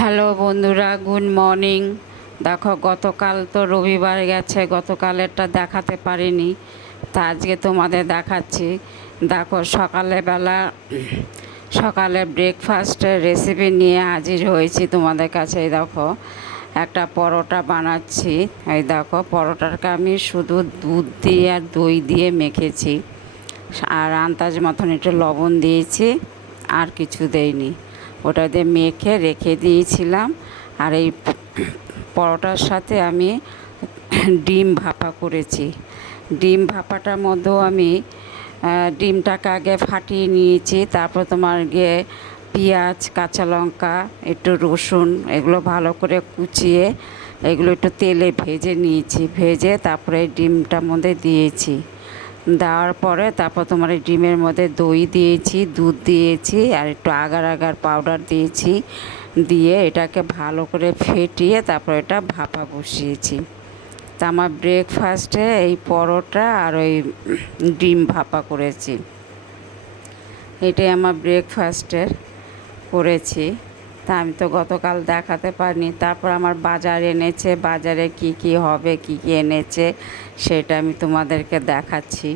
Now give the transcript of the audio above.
Hello বন্ধুরা, good morning. দেখো, গতকাল তো রবিবার গেছে, গতকালেরটা দেখাতে পারিনি, তা আজকে তোমাদের দেখাচ্ছি। দেখো, সকালে ব্রেকফাস্টের রেসিপি নিয়ে হাজির হয়েছি তোমাদের কাছে। এই দেখো, একটা পরোটা বানাচ্ছি। এই দেখো, পরোটাকে আমি শুধু দুধ দিয়ে আর দই দিয়ে মেখেছি, আর আন্দাজ মতন একটু লবণ দিয়েছি, আর কিছু দেইনি। ওটা দিয়ে মেখে রেখে দিয়েছিলাম। আর এই পরোটার সাথে আমি ডিম ভাপা করেছি। ডিম ভাপাটার মধ্যেও আমি ডিমটাকে আগে ফাটিয়ে নিয়েছি, তারপর তোমার গিয়ে পেঁয়াজ, কাঁচা লঙ্কা, একটু রসুন, এগুলো ভালো করে কুচিয়ে এগুলো একটু তেলে ভেজে নিয়েছি। ভেজে তারপরে ডিমটার মধ্যে দিয়েছি। দেওয়ার পরে তারপর তোমার এই ডিমের মধ্যে দই দিয়েছি, দুধ দিয়েছি, আর একটু আগার আগার পাউডার দিয়েছি। দিয়ে এটাকে ভালো করে ফেটিয়ে তারপর এটা ভাপা বসিয়েছি। তা আমার ব্রেকফাস্টে এই পরোটা আর ওই ডিম ভাপা করেছি। এটাই আমার ব্রেকফাস্টের করেছি। তা আমি তো গতকাল দেখাতে পারিনি। তারপর আমার বাজার এনেছে, বাজারে কি কি হবে, কি কি এনেছে, সেটা আমি তোমাদেরকে দেখাচ্ছি।